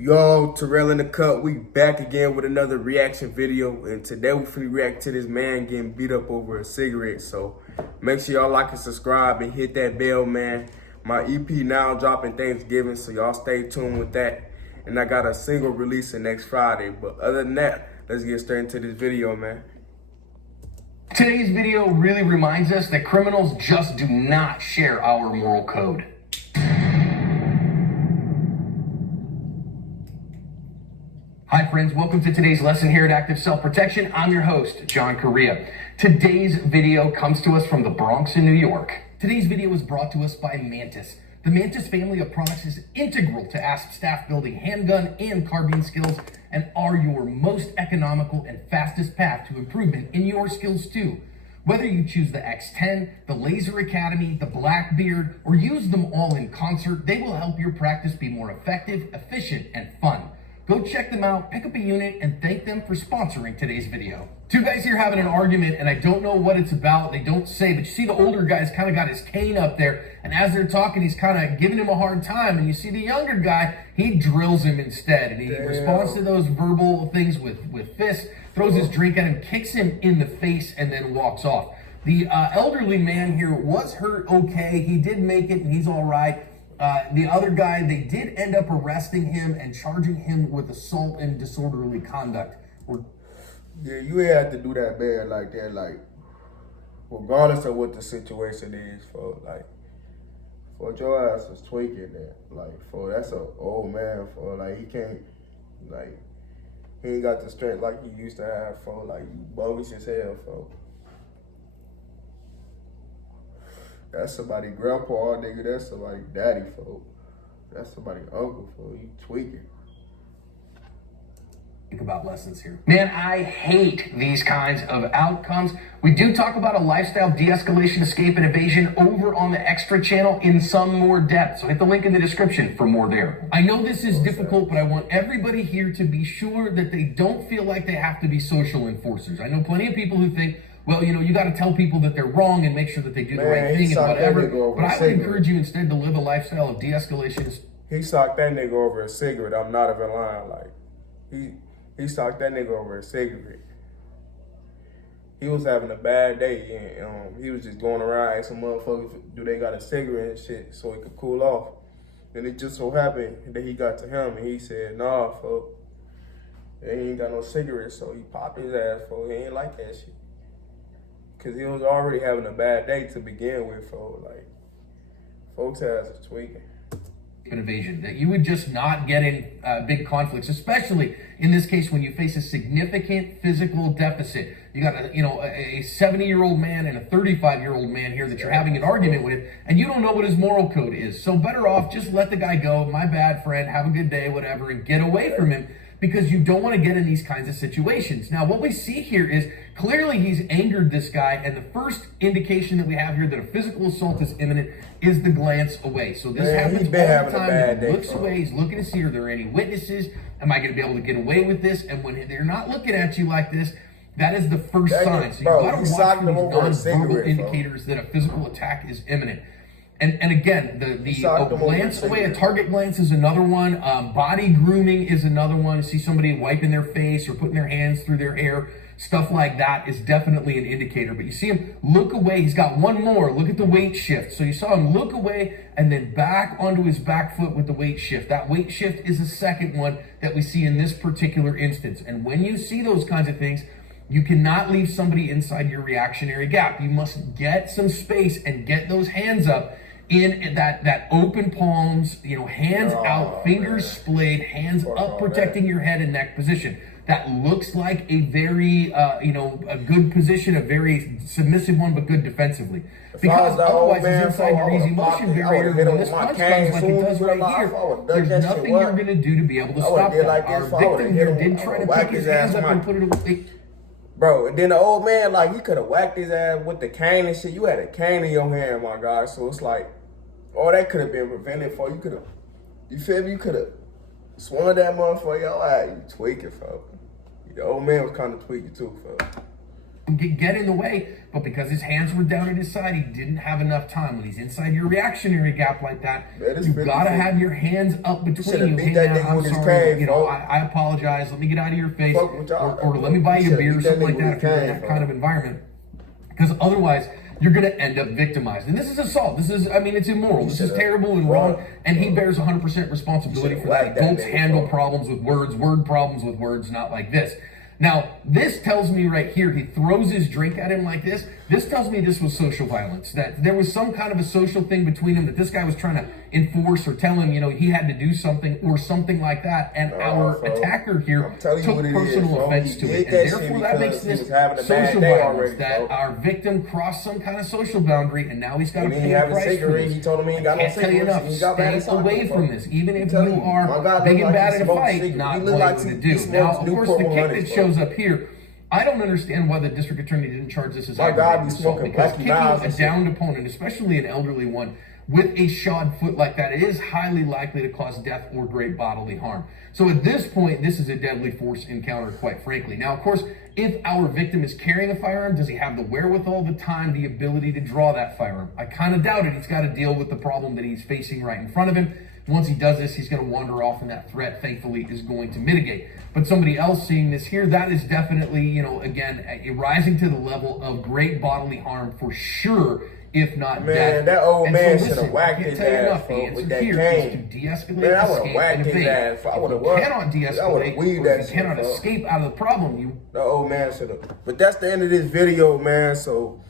Yo, Terrell in the Cut. We back again with another reaction video, and today we finna react to this man getting beat up over a cigarette. So make sure y'all like and subscribe and hit that bell, man. My EP now dropping Thanksgiving, so y'all stay tuned with that. And I got a single releasing next Friday. But other than that, let's get straight into this video, man. Today's video really reminds us that criminals just do not share our moral code. Hi friends, welcome to today's lesson here at Active Self-Protection. I'm your host, John Correa. Today's video comes to us from the Bronx in New York. Today's video is brought to us by Mantis. The Mantis family of products is integral to ASP staff building handgun and carbine skills and are your most economical and fastest path to improvement in your skills too. Whether you choose the X10, the Laser Academy, the Blackbeard, or use them all in concert, they will help your practice be more effective, efficient, and fun. Go check them out, pick up a unit, and thank them for sponsoring today's video. Two guys here having an argument, and I don't know what it's about. They don't say, but you see the older guy's kind of got his cane up there, and as they're talking, he's kind of giving him a hard time, and you see the younger guy, he drills him instead, and he responds to those verbal things with fists, throws his drink at him, kicks him in the face, and then walks off. The elderly man here was hurt okay. He did make it, and he's all right. The other guy, they did end up arresting him and charging him with assault and disorderly conduct. Yeah, you ain't have to do that bad like that, like, regardless of what the situation is, for your ass was tweaking that, that's an old man, he can't, he ain't got the strength like he used to have, you bogus as hell, That's somebody grandpa, nigga. That's somebody daddy, folk. That's somebody uncle, folk. You tweaking. Think about lessons here. Man, I hate these kinds of outcomes. We do talk about a lifestyle de-escalation, escape, and evasion over on the Extra channel in some more depth. So hit the link in the description for more there. I know this is difficult, but I want everybody here to be sure that they don't feel like they have to be social enforcers. I know plenty of people who think, well, you know, you got to tell people that they're wrong and make sure that they do the right thing and whatever. But I would encourage you instead to live a lifestyle of de-escalation. He socked that nigga over a cigarette. I'm not even lying. He socked that nigga over a cigarette. He was having a bad day, and he was just going around asking motherfuckers, do they got a cigarette and shit so he could cool off. And it just so happened that he got to him, and he said, nah, fuck. He ain't got no cigarette, so he popped his ass, fuck. He ain't like that shit. Cause he was already having a bad day to begin with, folks ass was tweaking. An evasion, that you would just not get in big conflicts, especially in this case when you face a significant physical deficit. You got a 70-year-old man and a 35-year-old man here that you're having an argument with, and you don't know what his moral code is. So better off just let the guy go. My bad, friend. Have a good day, whatever, and get away from him, because you don't want to get in these kinds of situations. Now, what we see here is clearly he's angered this guy, and the first indication that we have here that a physical assault is imminent is the glance away. So this happens all the time. He looks away, he's looking to see, are there any witnesses? Am I going to be able to get away with this? And when they're not looking at you like this, that is the first sign. So you've got to watch for these non-verbal indicators that a physical attack is imminent. And again, the glance away, a target glance is another one. Body grooming is another one. You see somebody wiping their face or putting their hands through their hair. Stuff like that is definitely an indicator. But you see him look away. He's got one more. Look at the weight shift. So you saw him look away and then back onto his back foot with the weight shift. That weight shift is the second one that we see in this particular instance. And when you see those kinds of things, you cannot leave somebody inside your reactionary gap. You must get some space and get those hands up in that open palms, hands out, fingers splayed, hands up, protecting your head and neck position. That looks like a very, a good position, a very submissive one, but good defensively. Because otherwise, it's inside your easy motion barrier. When this punch comes like it does right here, there's nothing you're going to do to be able to stop that. Our victim here did try to pick his hands up and put it away. Bro, and then the old man, he could have whacked his ass with the cane and shit. You had a cane in your hand, my guy. So it's like, all that could have been prevented for. You could have, you feel me? You could have swung that motherfucker. You tweaking, folks. The old man was kind of tweaking too, folks. get in the way, but because his hands were down at his side, he didn't have enough time. When he's inside your reactionary gap like that, you gotta have your hands up between you. Hey, man, I'm sorry, you know, I apologize. Let me get out of your face, or let me buy you a beer or something like that if you're in that kind of environment. Because otherwise, you're going to end up victimized. And this is assault. This is, I mean, it's immoral. This is terrible and wrong. And he bears 100% responsibility for that. Adults handle problems with words, word problems with words, not like this. Now, this tells me right here, he throws his drink at him like this. This tells me this was social violence, that there was some kind of a social thing between them, that this guy was trying to enforce or tell him, you know, he had to do something or something like that. And our attacker here took personal offense to it. And therefore, that makes this social violence, that our victim crossed some kind of social boundary, and now he's got to pay a price for this. He told me he got Can't tell you enough. Stay away from this. Even if you are big and bad in a fight, not what you would do. Now, of course, the kick that shows up here, I don't understand why the district attorney didn't charge this as aggravated assault, because kicking a downed opponent, especially an elderly one, with a shod foot like that is highly likely to cause death or great bodily harm. So at this point, this is a deadly force encounter, quite frankly. Now, of course, if our victim is carrying a firearm, does he have the wherewithal, the time, the ability to draw that firearm? I kind of doubt it. He's got to deal with the problem that he's facing right in front of him. Once he does this, he's going to wander off, and that threat, thankfully, is going to mitigate. But somebody else seeing this here, that is definitely, you know, again, rising to the level of great bodily harm for sure, if not death. That old man should have whacked his ass with that cane. To de-escalate, Man, I would have whacked his ass. I would have cannot de-escalate, or if you cannot escape out of the problem, the old man should have. But that's the end of this video, man. So,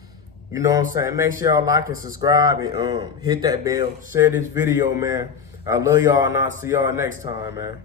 you know what I'm saying? Make sure y'all like and subscribe and hit that bell. Share this video, man. I love y'all, and I'll see y'all next time, man.